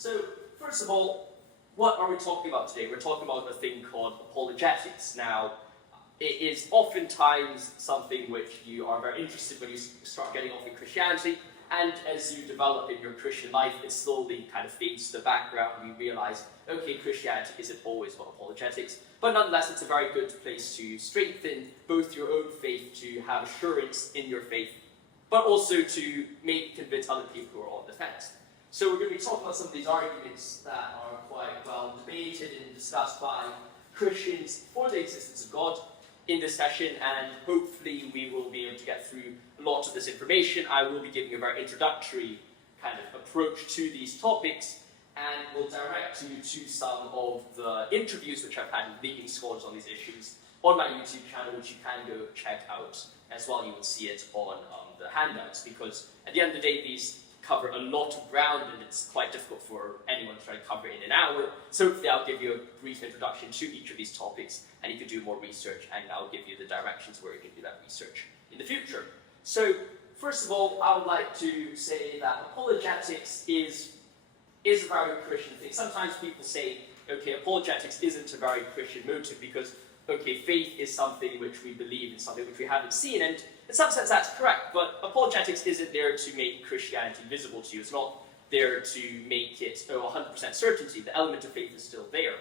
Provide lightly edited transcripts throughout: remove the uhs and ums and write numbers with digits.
So, first of all, what are we talking about today? We're talking about a thing called apologetics. Now, it is oftentimes something which you are very interested when you start getting off in Christianity, and as you develop in your Christian life, it slowly kind of fades to the background. You realize, okay, Christianity isn't always about apologetics, but nonetheless, it's a very good place to strengthen both your own faith, to have assurance in your faith, but also to convince other people who are on the fence. So we're going to be talking about some of these arguments that are quite well debated and discussed by Christians for the existence of God in this session, and hopefully we will be able to get through a lot of this information. I will be giving a very introductory kind of approach to these topics, and will direct you to some of the interviews which I've had with leading scholars on these issues on my YouTube channel, which you can go check out as well. You will see it on the handouts, because at the end of the day, these cover a lot of ground, and it's quite difficult for anyone to try to cover it in an hour. So hopefully I'll give you a brief introduction to each of these topics, and you can do more research, and I'll give you the directions where you can do that research in the future. So, first of all, I would like to say that apologetics is a very Christian thing. Sometimes people say, okay, apologetics isn't a very Christian motive because, okay, faith is something which we believe in, something which we haven't seen, and in some sense that's correct, but apologetics isn't there to make Christianity visible to you. It's not there to make it 100% certainty. The element of faith is still there.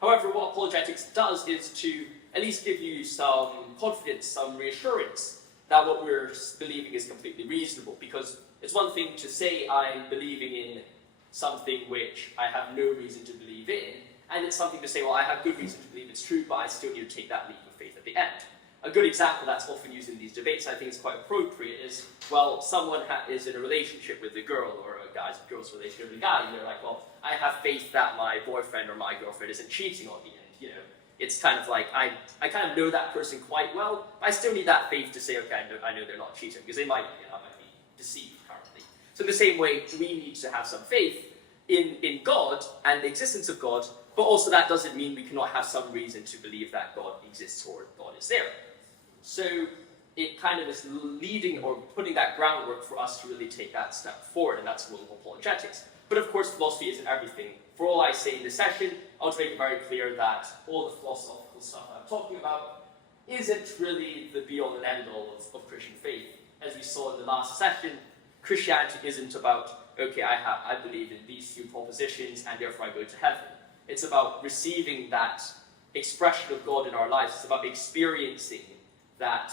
However, what apologetics does is to at least give you some confidence, some reassurance that what we're believing is completely reasonable, because it's one thing to say I'm believing in something which I have no reason to believe in, and it's something to say, well, I have good reason to believe it's true, but I still need to take that leap of faith at the end. A good example that's often used in these debates, I think is quite appropriate, is, well, someone is in a relationship with a girl, or a girl's relationship with a guy, and they're like, well, I have faith that my boyfriend or my girlfriend isn't cheating on me, and, you know, it's kind of like, I kind of know that person quite well, but I still need that faith to say, okay, I know they're not cheating, because they might be, I might be deceived currently. So in the same way, we need to have some faith in God and the existence of God, but also that doesn't mean we cannot have some reason to believe that God exists or God is there. So it kind of is leading or putting that groundwork for us to really take that step forward, and that's the role of apologetics. But of course, philosophy isn't everything. For all I say in this session, I want to make it very clear that all the philosophical stuff I'm talking about isn't really the be-all and end-all of Christian faith. As we saw in the last session, Christianity isn't about, okay, I believe in these few propositions and therefore I go to heaven. It's about receiving that expression of God in our lives. It's about experiencing that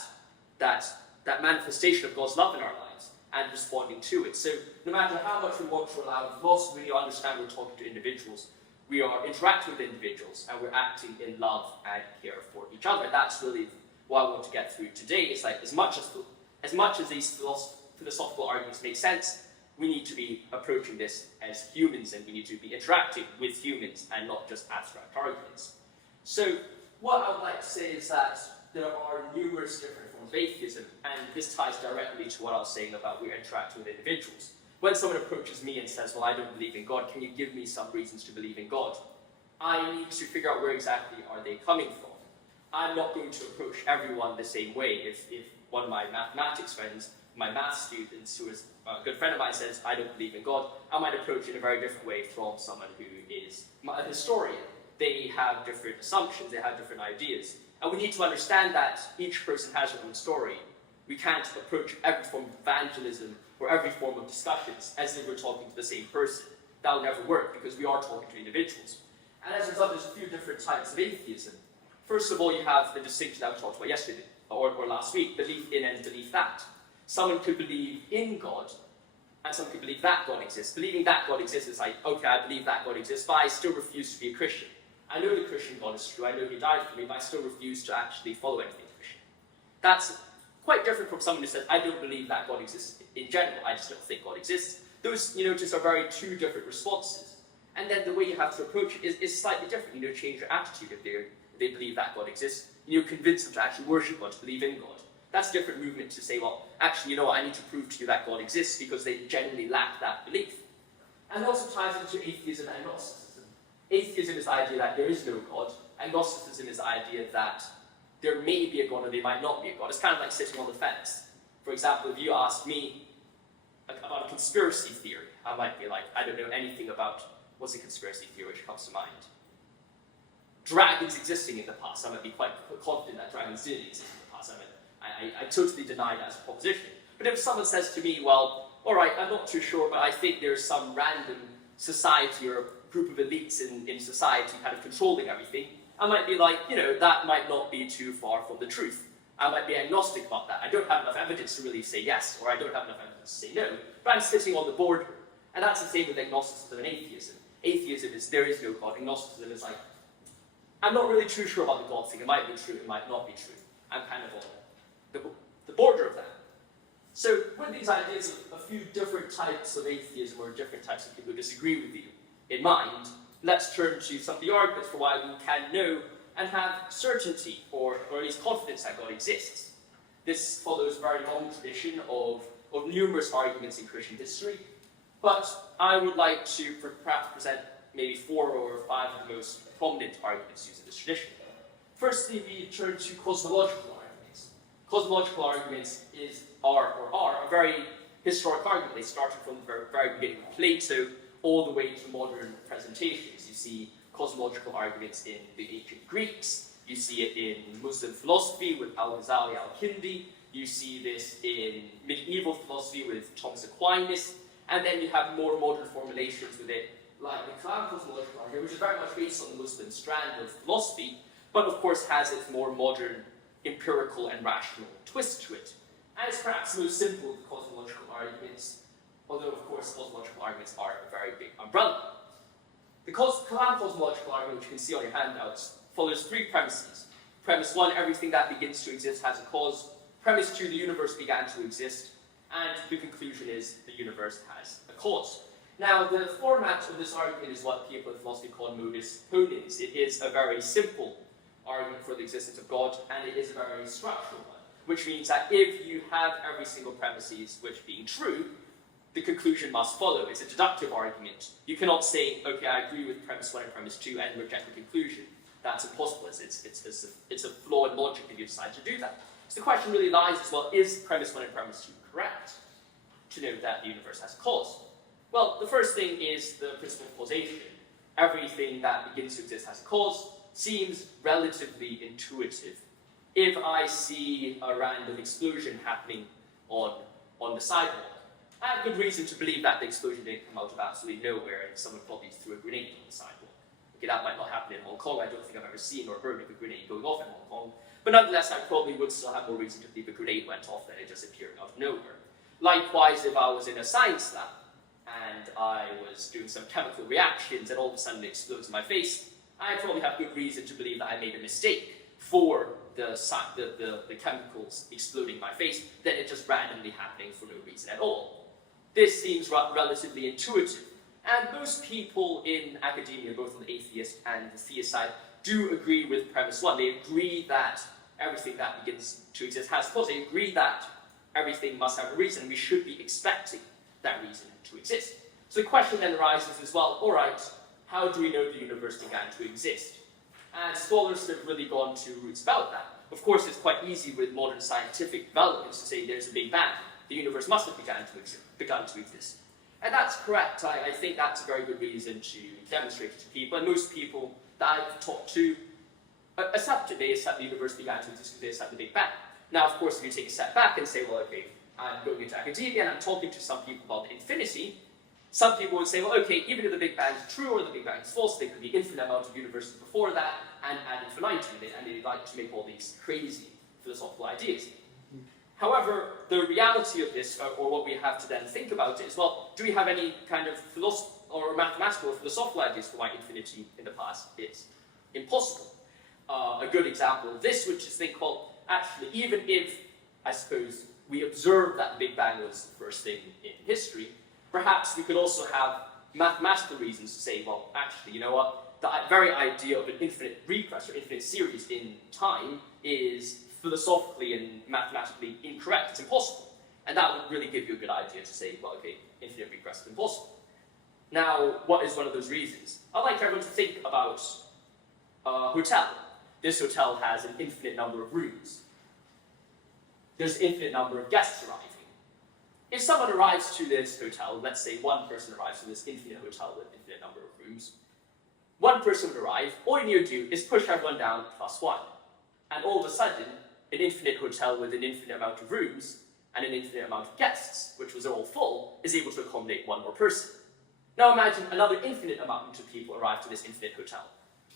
manifestation of God's love in our lives and responding to it. So no matter how much we want to allow philosophy, we understand we're talking to individuals. We are interacting with individuals, and we're acting in love and care for each other. That's really what I want to get through today. It's like, as much as these philosophical arguments make sense, we need to be approaching this as humans, and we need to be interacting with humans and not just abstract arguments. So what I would like to say is that there are numerous different forms of atheism, and this ties directly to what I was saying about we're interacting with individuals. When someone approaches me and says, well, I don't believe in God, can you give me some reasons to believe in God? I need to figure out where exactly are they coming from. I'm not going to approach everyone the same way. If one of my mathematics friends, my math students, who is a good friend of mine, says, I don't believe in God, I might approach it in a very different way from someone who is a historian. They have different assumptions, they have different ideas. And we need to understand that each person has their own story. We can't approach every form of evangelism or every form of discussions as if we're talking to the same person. That will never work, because we are talking to individuals. And as a result, there's a few different types of atheism. First of all, you have the distinction that we talked about yesterday, or last week, belief in and belief that. Someone could believe in God, and someone could believe that God exists. Believing that God exists is like, okay, I believe that God exists, but I still refuse to be a Christian. I know the Christian God is true, I know He died for me, but I still refuse to actually follow anything Christian. That's quite different from someone who says, I don't believe that God exists in general, I just don't think God exists. Those, just are very two different responses. And then the way you have to approach it is slightly different. Change your attitude if they believe that God exists. Convince them to actually worship God, to believe in God. That's a different movement to say, well, actually, I need to prove to you that God exists, because they genuinely lack that belief. And it also ties into atheism and Gnosticism. Atheism is the idea that there is no God, and Gnosticism is the idea that there may be a God or there might not be a God. It's kind of like sitting on the fence. For example, if you ask me about a conspiracy theory, I might be like, I don't know anything about what's a conspiracy theory which comes to mind? Dragons existing in the past. I might be quite confident that dragons didn't exist in the past. I totally deny that as a proposition. But if someone says to me, well, all right, I'm not too sure, but I think there's some random society or group of elites in society kind of controlling everything, I might be like, that might not be too far from the truth. I might be agnostic about that. I don't have enough evidence to really say yes, or I don't have enough evidence to say no, but I'm sitting on the border. And that's the same with agnosticism and atheism. Atheism is, there is no God. Agnosticism is like, I'm not really too sure about the God thing. It might be true, it might not be true. I'm kind of on the border of that. So with these ideas of a few different types of atheism or different types of people who disagree with you in mind, let's turn to some of the arguments for why we can know and have certainty, or at least confidence that God exists. This follows a very long tradition of numerous arguments in Christian history, but I would like to perhaps present maybe 4 or 5 of the most prominent arguments used in this tradition. Firstly, we turn to cosmological arguments. Cosmological arguments are a very historic argument. They started from the very beginning of Plato all the way to modern presentations. You see cosmological arguments in the ancient Greeks. You see it in Muslim philosophy with Al-Ghazali, Al-Kindi. You see this in medieval philosophy with Thomas Aquinas. And then you have more modern formulations with it, like the Kalam Cosmological Argument, which is very much based on the Muslim strand of philosophy, but of course has its more modern, empirical and rational twist to it. And it's perhaps the most simple of the cosmological arguments, although of course cosmological arguments are a very big umbrella. The Kalam Cosmological Argument, which you can see on your handouts, follows 3 premises. Premise 1, everything that begins to exist has a cause. Premise 2, the universe began to exist. And the conclusion is the universe has a cause. Now, the format of this argument is what people in philosophy call modus ponens. It is a very simple argument for the existence of God, and it is a very structural one, which means that if you have every single premises which being true, the conclusion must follow. It's a deductive argument. You cannot say, okay, I agree with premise 1 and premise 2 and reject the conclusion. That's impossible. It's a flaw in logic if you decide to do that. So the question really lies as well, is premise 1 and premise 2 correct to know that the universe has a cause? Well, the first thing is the principle of causation. Everything that begins to exist has a cause seems relatively intuitive. If I see a random explosion happening on the sidewalk, I have good reason to believe that the explosion didn't come out of absolutely nowhere and someone probably threw a grenade on the sidewalk. Okay, that might not happen in Hong Kong. I don't think I've ever seen or heard of a grenade going off in Hong Kong. But nonetheless, I probably would still have more reason to believe a grenade went off than it just appearing out of nowhere. Likewise, if I was in a science lab and I was doing some chemical reactions and all of a sudden it explodes in my face, I probably have good reason to believe that I made a mistake for the chemicals exploding in my face, than it just randomly happening for no reason at all. This seems relatively intuitive. And most people in academia, both on the atheist and the theist side, do agree with premise 1. They agree that everything that begins to exist has a cause. They agree that everything must have a reason. We should be expecting that reason to exist. So the question then arises as well, all right, how do we know the universe began to exist? And scholars have really gone to roots about that. Of course, it's quite easy with modern scientific developments to say there's a Big Bang. The universe must have begun to exist. And that's correct. I think that's a very good reason to demonstrate it to people. And most people that I've talked to accept it. They accept the universe began to exist because they accept the Big Bang. Now, of course, if you take a step back and say, well, okay, I'm going into academia and I'm talking to some people about infinity, some people would say, well, okay, even if the Big Bang is true or the Big Bang is false, there could be infinite amount of universes before that and ad infinitum. And they like to make all these crazy philosophical ideas. However, the reality of this, or what we have to then think about is, well, do we have any kind of philosophical or mathematical or philosophical ideas for why infinity in the past is impossible? A good example of this, which is think, well, actually, even if, I suppose, we observe that the Big Bang was the first thing in history, perhaps we could also have mathematical reasons to say, well, actually, you know what, the very idea of an infinite regress or infinite series in time is philosophically and mathematically incorrect. It's impossible. And that would really give you a good idea to say, well, okay, infinite regress is impossible. Now, what is one of those reasons? I'd like everyone to think about a hotel. This hotel has an infinite number of rooms. There's an infinite number of guests arriving. If someone arrives to this hotel, let's say one person arrives to this infinite hotel with an infinite number of rooms, rooms, one person would arrive, all you need to do is push everyone down +1. And all of a sudden, an infinite hotel with an infinite amount of rooms and an infinite amount of guests, which was all full, is able to accommodate one more person. Now imagine another infinite amount of people arrive to this infinite hotel.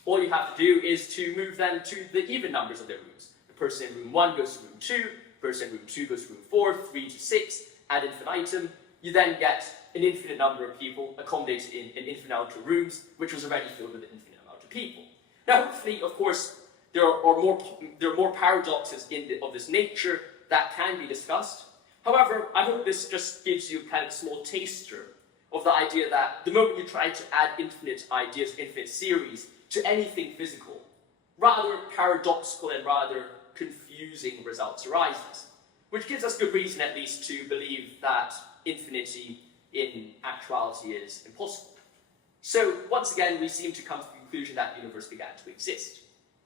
All you have to do is to move them to the even numbers of their rooms. The person in room 1 goes to room 2, the person in room 2 goes to room 4, 3 to 6, ad infinitum. You then get an infinite number of people accommodated in an infinite amount of rooms, which was already filled with an infinite amount of people. Now hopefully, of course, there are more paradoxes of this nature that can be discussed. However, I hope this just gives you kind of a small taster of the idea that the moment you try to add infinite ideas, infinite series to anything physical, rather paradoxical and rather confusing results arises, which gives us good reason at least to believe that infinity in actuality is impossible. So once again, we seem to come to the conclusion that the universe began to exist.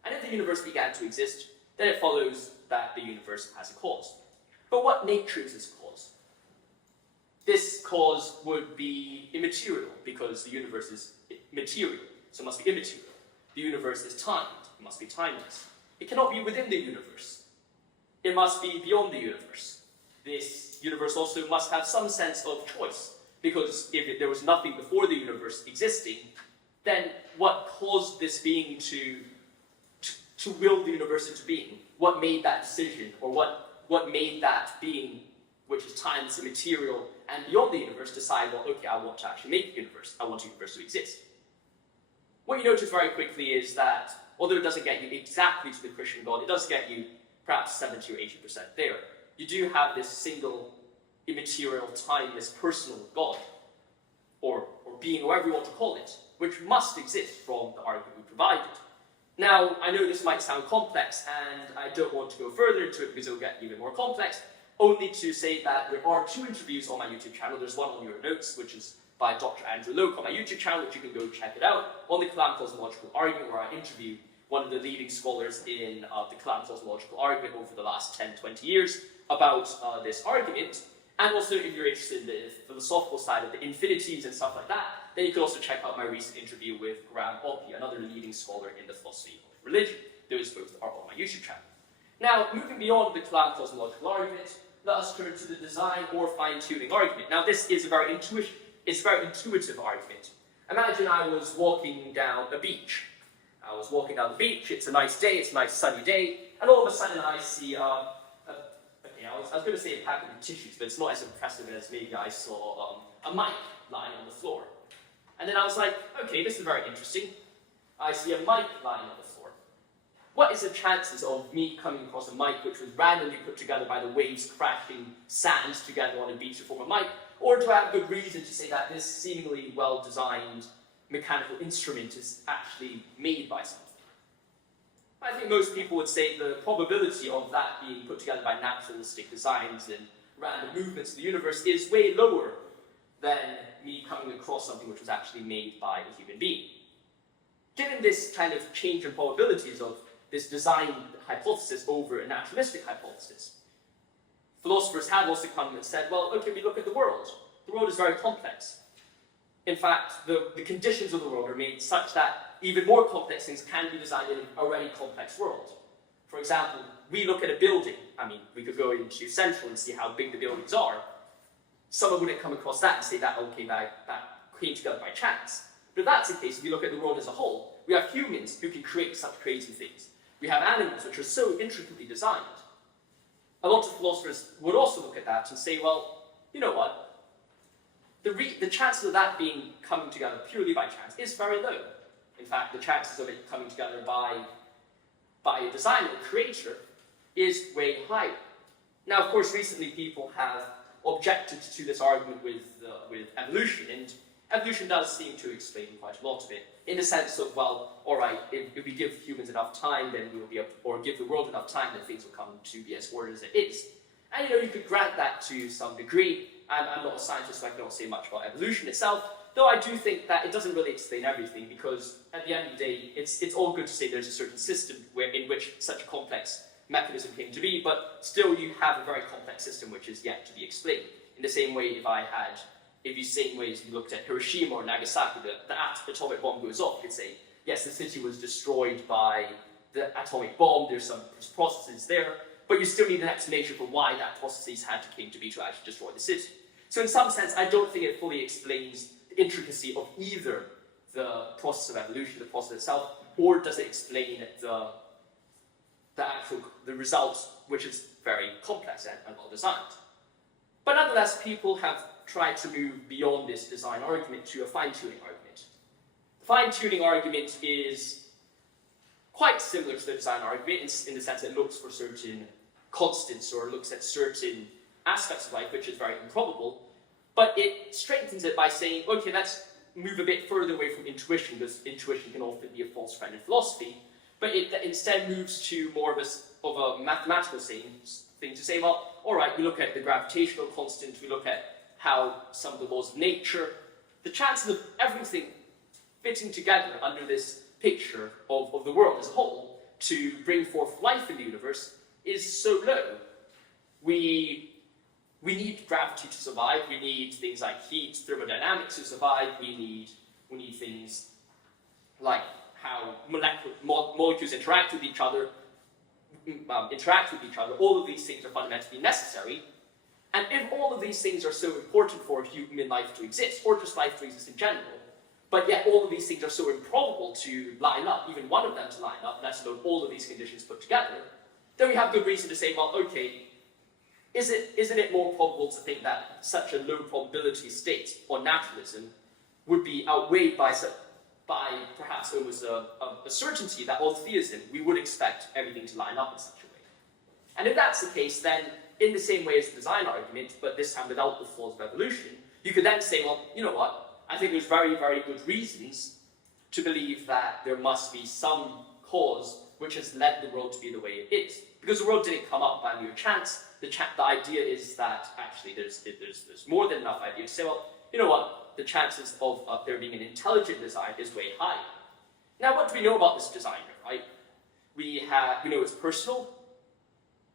And if the universe began to exist, then it follows that the universe has a cause. But what nature is this cause? This cause would be immaterial, because the universe is material, so it must be immaterial. The universe is timed, it must be timeless. It cannot be within the universe. It must be beyond the universe. This universe also must have some sense of choice, because if there was nothing before the universe existing, then what caused this being to will the universe into being? What made that decision, or what made that being, which is timeless and material and beyond the universe, decide, well, okay, I want to actually make the universe. I want the universe to exist. What you notice very quickly is that, although it doesn't get you exactly to the Christian God, it does get you perhaps 70 or 80% there. You do have this single, immaterial, timeless, personal God, or being, or whatever you want to call it, which must exist from the argument we provided. Now, I know this might sound complex, and I don't want to go further into it because it will get even more complex, only to say that there are 2 interviews on my YouTube channel. There's one on your notes, which is by Dr. Andrew Loke on my YouTube channel, which you can go check it out, on the Kalam Cosmological Argument, where I interview one of the leading scholars in the Kalam Cosmological Argument over the last 10-20 years about this argument. And also, if you're interested in the philosophical side of the infinities and stuff like that, then you can also check out my recent interview with Graham Oppy, another leading scholar in the philosophy of religion. Those both are on my YouTube channel. Now, moving beyond the Kalam Cosmological Argument, let us turn to the design or fine-tuning argument. Now, this is a very intuitive argument. Imagine I was walking down a beach. I was walking down the beach, it's a nice day, it's a nice sunny day, and all of a sudden I see I was going to say a packet of tissues, but it's not as impressive as maybe I saw a mic lying on the floor. And then I was like, okay, this is very interesting. I see a mic lying on the floor. What is the chances of me coming across a mic which was randomly put together by the waves crashing sands together on a beach to form a mic? Or do I have good reason to say that this seemingly well-designed mechanical instrument is actually made by something? I think most people would say the probability of that being put together by naturalistic designs and random movements in the universe is way lower than me coming across something which was actually made by a human being. Given this kind of change in probabilities of this design hypothesis over a naturalistic hypothesis, philosophers have also come and said, well, okay, we look at the world. The world is very complex. In fact, the conditions of the world are made such that even more complex things can be designed in an already complex world. For example, we look at a building. I mean, we could go into Central and see how big the buildings are. Someone wouldn't come across that and say that, okay, that came together by chance. But if that's the case, if we look at the world as a whole, we have humans who can create such crazy things. We have animals which are so intricately designed. A lot of philosophers would also look at that and say, well, you know what? The chances of that coming together purely by chance is very low. In fact, the chances of it coming together by a designer, a creator, is way higher. Now, of course, recently people have objected to this argument with evolution, and evolution does seem to explain quite a lot of it, in the sense of, well, all right, if we give humans enough time, then we will be able, or give the world enough time, then things will come to be as ordered as it is. And you could grant that to some degree. I'm not a scientist, so I cannot say much about evolution itself, though I do think that it doesn't really explain everything, because at the end of the day, it's all good to say there's a certain system in which such a complex mechanism came to be, but still you have a very complex system which is yet to be explained. In the same way, if I had if you same way as you looked at Hiroshima or Nagasaki, the atomic bomb goes off, you could say, yes, the city was destroyed by the atomic bomb, there's some processes there, but you still need an explanation for why that processes had to came to be to actually destroy the city. So in some sense, I don't think it fully explains the intricacy of either the process of evolution, the process itself, or does it explain the results, which is very complex and well designed. But nonetheless, people have tried to move beyond this design argument to a fine-tuning argument. The fine-tuning argument is quite similar to the design argument in the sense that it looks for certain constants or looks at certain aspects of life, which is very improbable, but it strengthens it by saying, okay, let's move a bit further away from intuition, because intuition can often be a false friend in philosophy, but it instead moves to more of a mathematical thing to say, well, all right, we look at the gravitational constant, we look at how some of the laws of nature, the chances of everything fitting together under this picture of the world as a whole to bring forth life in the universe is so low. We need gravity to survive, we need things like heat, thermodynamics to survive, we need things like how molecules interact with each other, all of these things are fundamentally necessary. And if all of these things are so important for human life to exist, or just life to exist in general, but yet all of these things are so improbable to line up, even one of them to line up, let alone all of these conditions put together, then we have good reason to say, well, okay, isn't it more probable to think that such a low probability state on naturalism would be outweighed by perhaps almost a certainty that on theism we would expect everything to line up in such a way? And if that's the case, then in the same way as the design argument, but this time without the flaws of evolution, you could then say, well, you know what, I think there's very, very good reasons to believe that there must be some cause which has led the world to be the way it is. Because the world didn't come up by mere chance. The idea is that actually there's more than enough idea to say, well, you know what, the chances of there being an intelligent design is way high. Now, what do we know about this designer, right? We know it's personal.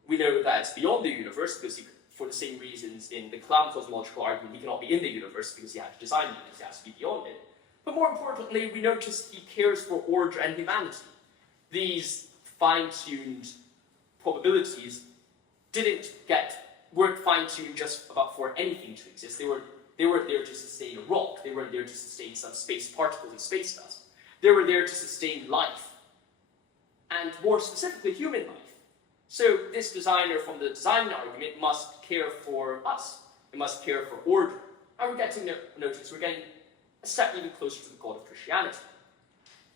We know that it's beyond the universe, because for the same reasons in the Kalam Cosmological Argument, he cannot be in the universe because he had to design the universe, he has to be beyond it. But more importantly, we notice he cares for order and humanity. These fine-tuned probabilities weren't fine-tuned just about for anything to exist. They weren't there to sustain a rock. They weren't there to sustain some space particles and space dust. They were there to sustain life, and more specifically, human life. So this designer from the design argument must care for us. It must care for order. And we're getting we're getting a step even closer to the God of Christianity.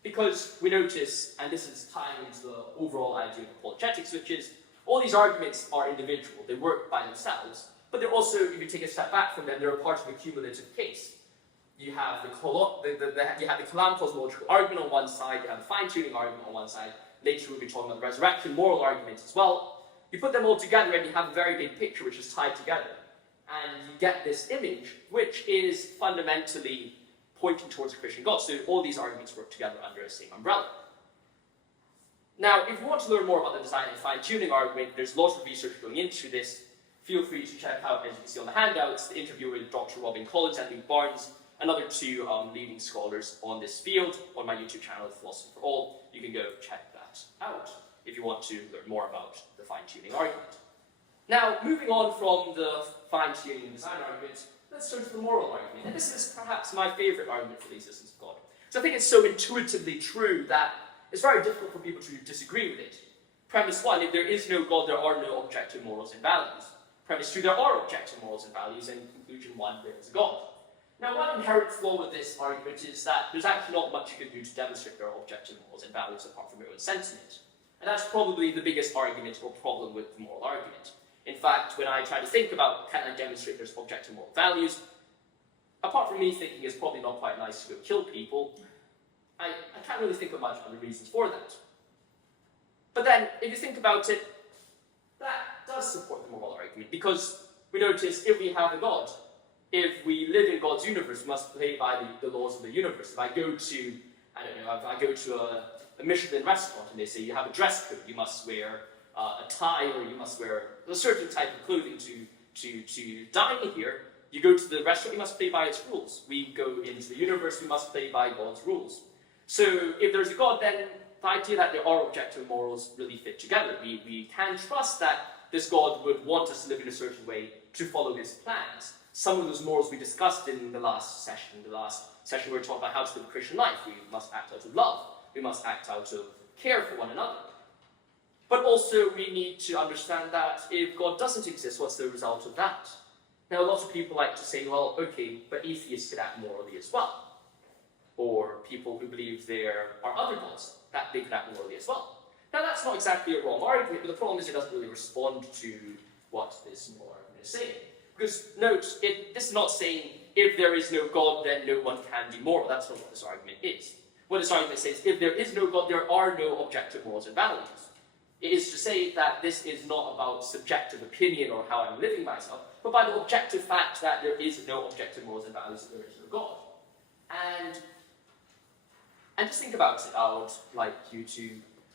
Because we notice, and this is tying into the overall idea of apologetics, which is all these arguments are individual. They work by themselves, but they're also, if you take a step back from them, they're a part of a cumulative case. You have the Kalam Cosmological Argument on one side, you have the fine-tuning argument on one side. Later we'll be talking about the resurrection moral argument as well. You put them all together and you have a very big picture which is tied together. And you get this image, which is fundamentally pointing towards a Christian God. So all these arguments work together under the same umbrella. Now, if you want to learn more about the design and fine-tuning argument, there's lots of research going into this. Feel free to check out, as you can see on the handouts, the interview with Dr. Robin Collins and Luke Barnes, another two leading scholars on this field, on my YouTube channel, Philosophy for All. You can go check that out if you want to learn more about the fine-tuning argument. Now, moving on from the fine-tuning and design argument, let's turn to the moral argument. And this is perhaps my favorite argument for the existence of God. So I think it's so intuitively true that it's very difficult for people to disagree with it. Premise one, if there is no God, there are no objective morals and values. Premise two, there are objective morals and values, and conclusion one, there is a God. Now, one inherent flaw with this argument is that there's actually not much you can do to demonstrate there are objective morals and values apart from your own sentiment. And that's probably the biggest argument or problem with the moral argument. In fact, when I try to think about can I demonstrate there's objective moral values, apart from me thinking it's probably not quite nice to go kill people, I can't really think of much other reasons for that. But then, if you think about it, that does support the moral argument, because we notice if we have a God, if we live in God's universe, we must play by the laws of the universe. If I go to, if I go to a Michelin restaurant and they say you have a dress code, you must wear a tie or you must wear a certain type of clothing to dine here, You go to the restaurant, you must play by its rules. We go into the universe, we must play by God's rules. So if there's a God, then the idea that there are objective morals really fit together. We can trust that this God would want us to live in a certain way to follow his plans. Some of those morals we discussed in the last session. The last session we were talking about how to live a Christian life. We must act out of love. We must act out of care for one another. But also we need to understand that if God doesn't exist, what's the result of that? Now a lot of people like to say, well, okay, but atheists could act morally as well. Or people who believe there are other gods, that they could act morally as well. Now that's not exactly a wrong argument, but the problem is it doesn't really respond to what this moral argument is saying. Because note, this is not saying if there is no God, then no one can be moral. That's not what this argument is. What this argument says, if there is no God, there are no objective morals and values. It is to say that this is not about subjective opinion or how I'm living myself, but by the objective fact that there is no objective morals and values, and there is no God. And just think about it. I would like you to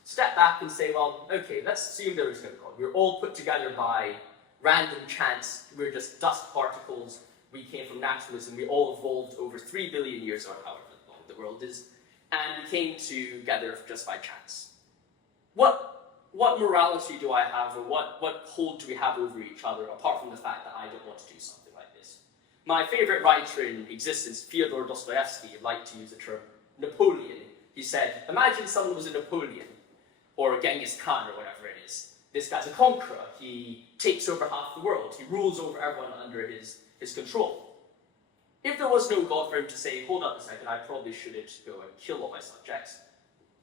step back and say, well, okay, let's assume there is no God. We're all put together by random chance. We're just dust particles. We came from naturalism. We all evolved over 3 billion years or however long the world is. And we came together just by chance. What morality do I have, or what hold do we have over each other, apart from the fact that I don't want to do something like this? My favorite writer in existence, Fyodor Dostoevsky, liked to use the term Napoleon. He said, imagine someone was a Napoleon, or a Genghis Khan, or whatever it is. This guy's a conqueror. He takes over half the world. He rules over everyone under his control. If there was no God for him to say, hold up a second, I probably shouldn't go and kill all my subjects,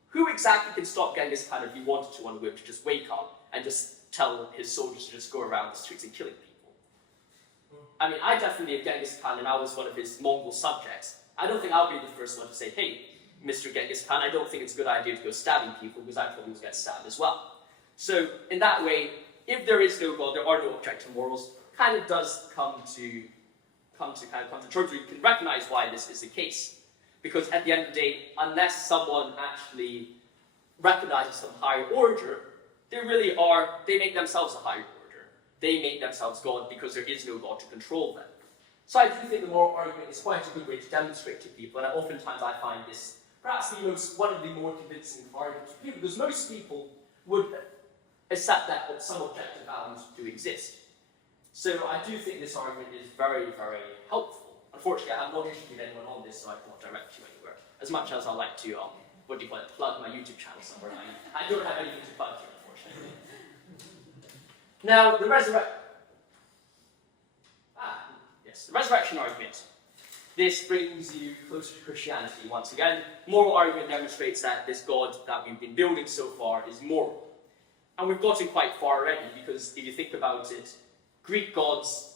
who exactly can stop Genghis Khan if he wanted to on a whim to just wake up and just tell his soldiers to just go around the streets and killing people? I mean, I definitely, if Genghis Khan and I was one of his Mongol subjects, I don't think I'll be the first one to say, hey, Mr. Genghis Khan, I don't think it's a good idea to go stabbing people, because I probably would get stabbed as well. So, in that way, if there is no God, there are no objective morals, kind of does come to terms where you can recognize why this is the case. Because at the end of the day, unless someone actually recognizes some higher order, they make themselves a higher order. They make themselves God because there is no God to control them. So I do think the moral argument is quite a good way to demonstrate to people, and oftentimes I find this perhaps one of the more convincing arguments for people, because most people would accept that some objective values do exist. So I do think this argument is very, very helpful. Unfortunately, I have not interviewed anyone on this, so I cannot direct you anywhere. As much as I like to, plug my YouTube channel somewhere. I don't have anything to plug here, unfortunately. Now, the resurrection argument. This brings you closer to Christianity once again. Moral argument demonstrates that this God that we've been building so far is moral. And we've gotten quite far already, because if you think about it, Greek gods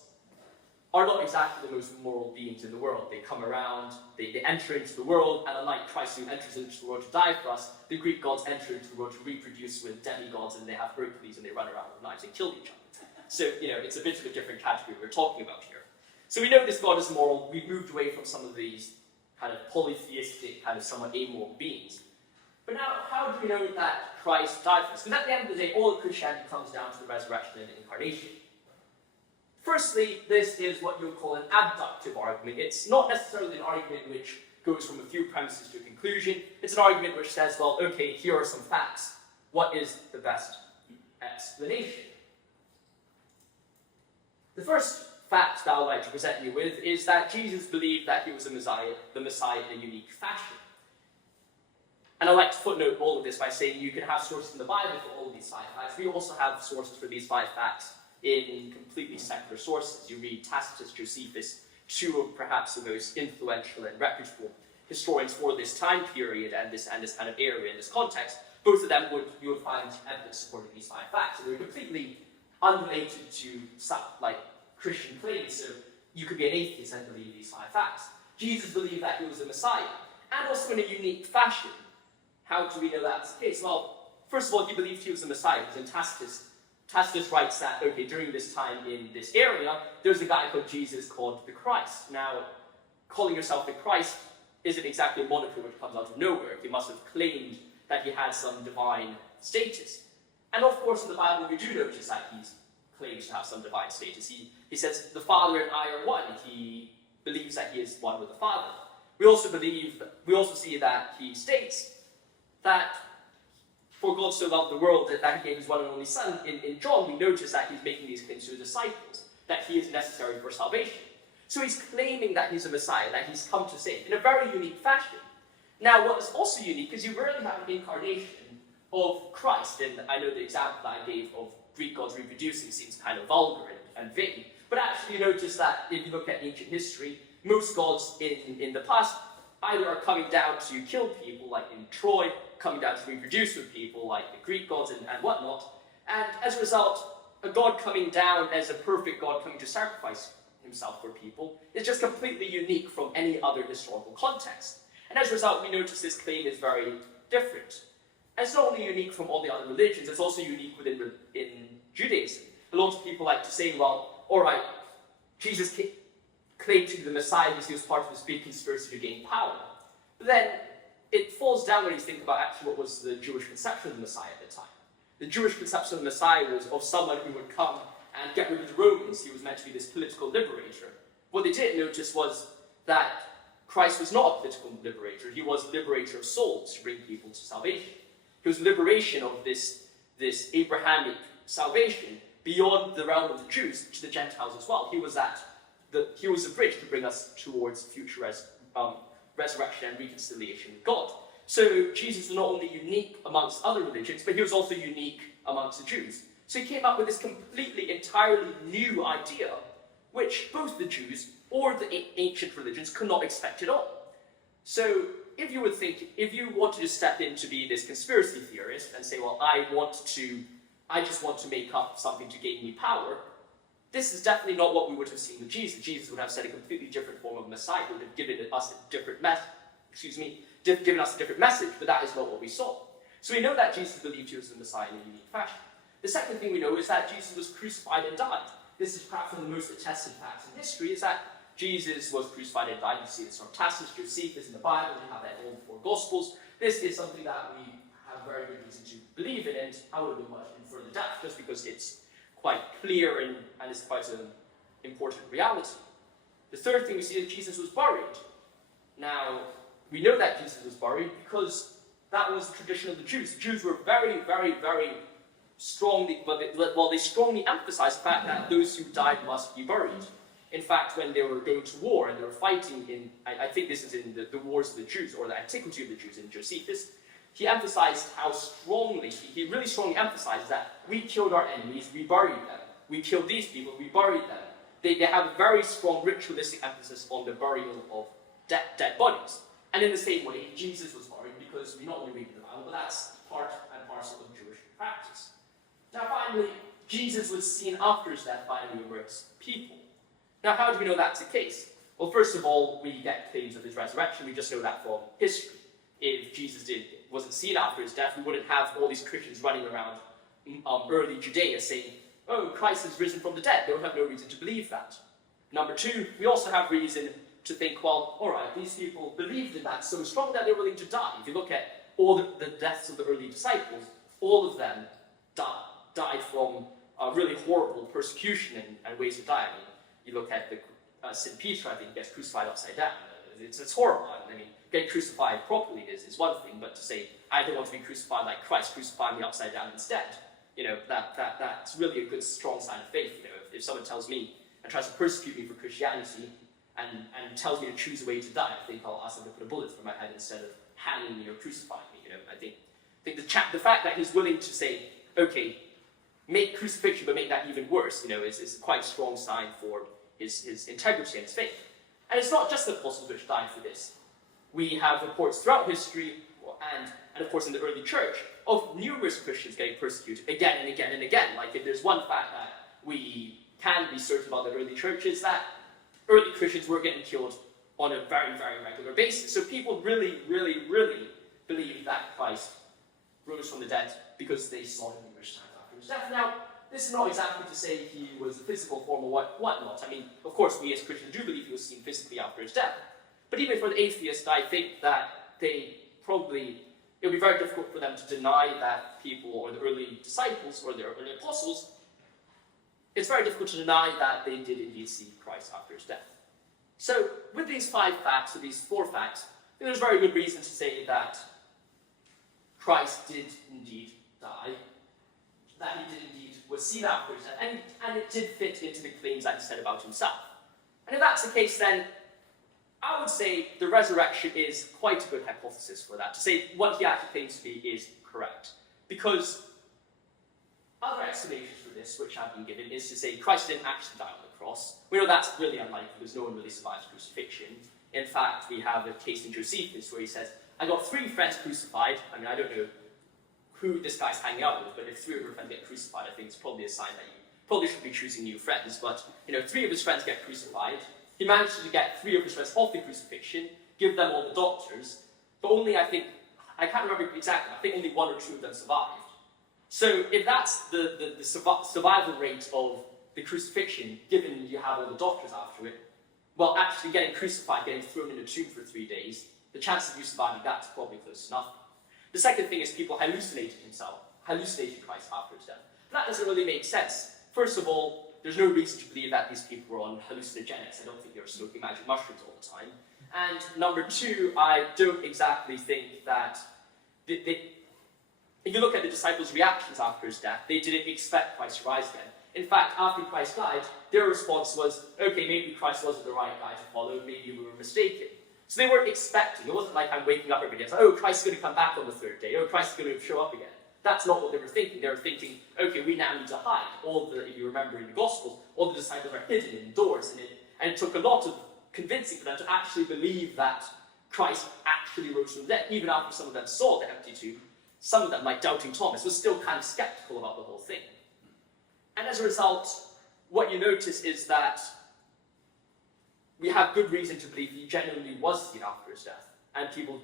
are not exactly the most moral beings in the world. They come around, they enter into the world, and unlike Christ who enters into the world to die for us, the Greek gods enter into the world to reproduce with demigods, and they have Hercules, and they run around with knives and kill each other. So, it's a bit of a different category we're talking about here. So we know this God is moral. We've moved away from some of these kind of polytheistic, kind of somewhat amoral beings. But now, how do we know that Christ died for us? Because at the end of the day, all of Christianity comes down to the resurrection and the incarnation. Firstly, this is what you'll call an abductive argument. It's not necessarily an argument which goes from a few premises to a conclusion. It's an argument which says, well, okay, here are some facts. What is the best explanation? The first fact that I would like to present you with is that Jesus believed that he was the Messiah in a unique fashion. And I'd like to footnote all of this by saying you can have sources in the Bible for all of these 5 facts. We also have sources for these 5 facts in completely secular sources. You read Tacitus, Josephus, 2 of perhaps the most influential and reputable historians for this time period and this kind of area in this context. Both of them you would find evidence supporting these 5 facts. And they're completely unrelated to Christian claims. So you could be an atheist and believe these 5 facts. Jesus believed that he was the Messiah, and also in a unique fashion. How do we know that's the case? Well, first of all, he believed he was the Messiah, because in Tacitus writes that, okay, during this time in this area, there's a guy called Jesus called the Christ. Now, calling yourself the Christ isn't exactly a moniker which comes out of nowhere. He must have claimed that he had some divine status. And of course, in the Bible, we do notice that he's claims to have some divine status. He says, the Father and I are one. He believes that he is one with the Father. We also see that he states that for God so loved the world that he gave his one and only Son. In John, we notice that he's making these claims to his disciples, that he is necessary for salvation. So he's claiming that he's a Messiah, that he's come to save, in a very unique fashion. Now, what is also unique is you rarely have an incarnation of Christ, and I know the example that I gave of Greek gods reproducing seems kind of vulgar and vague, but actually you notice that if you look at ancient history, most gods in the past either are coming down to kill people, like in Troy, coming down to reproduce with people, like the Greek gods and whatnot, and as a result, a god coming down as a perfect god coming to sacrifice himself for people is just completely unique from any other historical context. And as a result, we notice this claim is very different. And it's not only unique from all the other religions, it's also unique in Judaism. A lot of people like to say, well, all right, Jesus claimed to be the Messiah because he was part of this big conspiracy to gain power. But then it falls down when you think about actually what was the Jewish conception of the Messiah at the time. The Jewish conception of the Messiah was of someone who would come and get rid of the Romans. He was meant to be this political liberator. What they didn't notice was that Christ was not a political liberator. He was a liberator of souls to bring people to salvation. He was liberation of this Abrahamic salvation beyond the realm of the Jews to the Gentiles as well. He was the bridge to bring us towards future resurrection and reconciliation with God. So Jesus was not only unique amongst other religions, but he was also unique amongst the Jews. So he came up with this completely, entirely new idea, which both the Jews or the ancient religions could not expect at all. So if you wanted to step in to be this conspiracy theorist and say, well, I just want to make up something to gain me power, this is definitely not what we would have seen with Jesus. Jesus would have said a completely different form of Messiah. He would have given us a different given us a different message, but that is not what we saw. So we know that Jesus believed he was the Messiah in a unique fashion. The second thing we know is that Jesus was crucified and died. This is perhaps one of the most attested facts in history, is that Jesus was crucified and died. You see this from Tacitus, Josephus in the Bible, we have that in all the four Gospels. This is something that we have very good reason to believe in, and I wouldn't go much in further depth, just because it's quite clear and it's quite an important reality. The third thing we see is Jesus was buried. Now, we know that Jesus was buried because that was the tradition of the Jews. The Jews were very, very, very strongly, they strongly emphasized the fact that those who died must be buried. In fact, when they were going to war and they were fighting I think this is in the Wars of the Jews, or the Antiquity of the Jews in Josephus, he emphasized how strongly, he really strongly emphasized that we killed our enemies, we buried them. We killed these people, we buried them. They have a very strong ritualistic emphasis on the burial of dead bodies. And in the same way, Jesus was buried because we not only read the Bible, but that's part and parcel of Jewish practice. Now finally, Jesus was seen after his death by numerous people. Now how do we know that's the case? Well, first of all, we get claims of his resurrection. We just know that from history. If Jesus wasn't seen after his death, we wouldn't have all these Christians running around early Judea saying, oh, Christ has risen from the dead. They would have no reason to believe that. Number two, we also have reason to think, well, all right, these people believed in that so strong that they're willing to die. If you look at all the deaths of the early disciples, all of them died from really horrible persecution and ways to die. I mean, you look at St. Peter, I think, gets crucified upside down. It's horrible. I mean, getting crucified properly is one thing, but to say, I don't want to be crucified like Christ, crucify me upside down instead, that's really a good, strong sign of faith. If someone tells me and tries to persecute me for Christianity and tells me to choose a way to die, I think I'll ask them to put a bullet through my head instead of hanging me or crucifying me. I think the fact that he's willing to say, okay, make crucifixion, but make that even worse, is quite a strong sign for his integrity and his faith. And it's not just the apostles which died for this. We have reports throughout history, and of course in the early church, of numerous Christians getting persecuted again and again and again. Like, if there's one fact that we can be certain about the early church, is that early Christians were getting killed on a very, very regular basis. So people really, really, really believed that Christ rose from the dead because they saw him numerous times after his death. Now, this is not exactly to say he was a physical form or whatnot. I mean, of course, we as Christians do believe he was seen physically after his death. But even for the atheists, I think that it would be very difficult for them to deny that people, or the early disciples, or the early apostles, it's very difficult to deny that they did indeed see Christ after his death. So, with these 5 facts, or these 4 facts, there's very good reason to say that Christ did indeed die, that he did indeed was seen after his death, and it did fit into the claims that he said about himself. And if that's the case, then I would say the resurrection is quite a good hypothesis for that, to say what he actually claims to be is correct. Because other explanations for this, which have been given, is to say Christ didn't actually die on the cross. We know that's really unlikely because no one really survives crucifixion. In fact, we have a case in Josephus where he says, I got 3 friends crucified. I mean, I don't know who this guy's hanging out with, but if 3 of your friends get crucified, I think it's probably a sign that you probably should be choosing new friends. But, 3 of his friends get crucified. He managed to get 3 of his friends off the crucifixion, give them all the doctors, but only, I can't remember exactly, I think only 1 or 2 of them survived. So if that's the survival rate of the crucifixion, given you have all the doctors after it, well, actually getting crucified, getting thrown in a tomb for 3 days, the chances of you surviving that is probably close enough. The second thing is people hallucinated Christ after his death. But that doesn't really make sense. First of all, there's no reason to believe that these people were on hallucinogenics. I don't think they were smoking magic mushrooms all the time. And number 2, I don't exactly think that if you look at the disciples' reactions after his death, they didn't expect Christ to rise again. In fact, after Christ died, their response was, okay, maybe Christ wasn't the right guy to follow, maybe we were mistaken. So they weren't expecting. It wasn't like I'm waking up every day and saying, oh, Christ's going to come back on the 3rd day, oh, Christ's going to show up again. That's not what they were thinking. They were thinking, okay, we now need to hide. If you remember in the Gospels, all the disciples are hidden indoors, and it took a lot of convincing for them to actually believe that Christ actually rose from the dead. Even after some of them saw the empty tomb, some of them, like doubting Thomas, was still kind of skeptical about the whole thing. And as a result, what you notice is that we have good reason to believe he genuinely was seen after his death, and people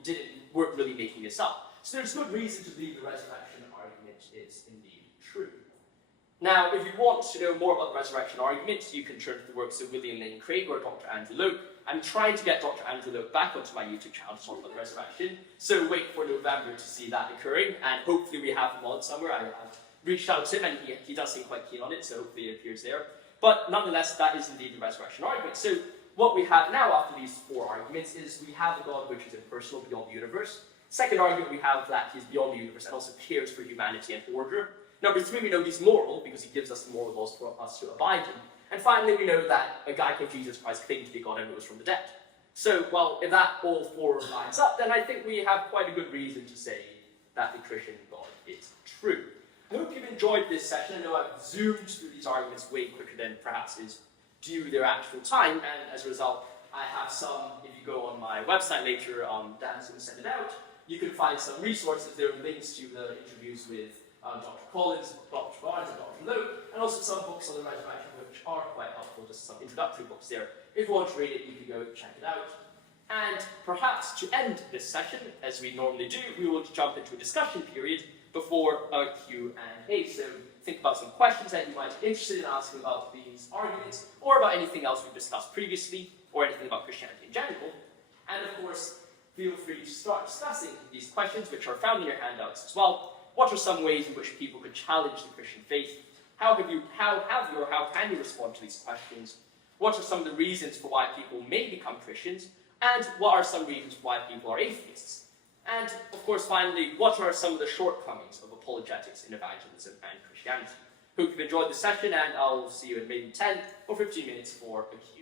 weren't really making this up. So there's good reason to believe the resurrection argument is indeed true. Now, if you want to know more about the resurrection argument, you can turn to the works of William Lane Craig or Dr. Andrew Loke. I'm trying to get Dr. Andrew Loke back onto my YouTube channel to talk about the resurrection, so wait for November to see that occurring, and hopefully we have him on somewhere. I've reached out to him, and he does seem quite keen on it, so hopefully it appears there. But nonetheless, that is indeed the resurrection argument. So what we have now after these 4 arguments is we have a God which is impersonal, beyond the universe. Second argument, we have that he's beyond the universe and also cares for humanity and order. Number 3, we know he's moral because he gives us the moral laws for us to abide in. And finally, we know that a guy called Jesus Christ claimed to be God and rose from the dead. So, well, if that all 4 lines up, then I think we have quite a good reason to say that the Christian God is true. I hope you've enjoyed this session. I know I've zoomed through these arguments way quicker than perhaps is due their actual time, and as a result, I have some, if you go on my website later, Dan's going to send it out, you can find some resources. There are links to the interviews with Dr. Collins, Dr. Barnes, and Dr. Lowe, and also some books on the resurrection which are quite helpful, just some introductory books there. If you want to read it, you can go check it out. And perhaps to end this session, as we normally do, we will jump into a discussion period before a Q&A. So think about some questions that you might be interested in asking about these arguments, or about anything else we've discussed previously, or anything about Christianity in general. And of course, feel free to start discussing these questions, which are found in your handouts as well. What are some ways in which people could challenge the Christian faith? How can you respond to these questions? What are some of the reasons for why people may become Christians? And what are some reasons why people are atheists? And, of course, finally, what are some of the shortcomings of apologetics in evangelism and Christianity? Hope you've enjoyed the session, and I'll see you in maybe 10 or 15 minutes for a Q&A.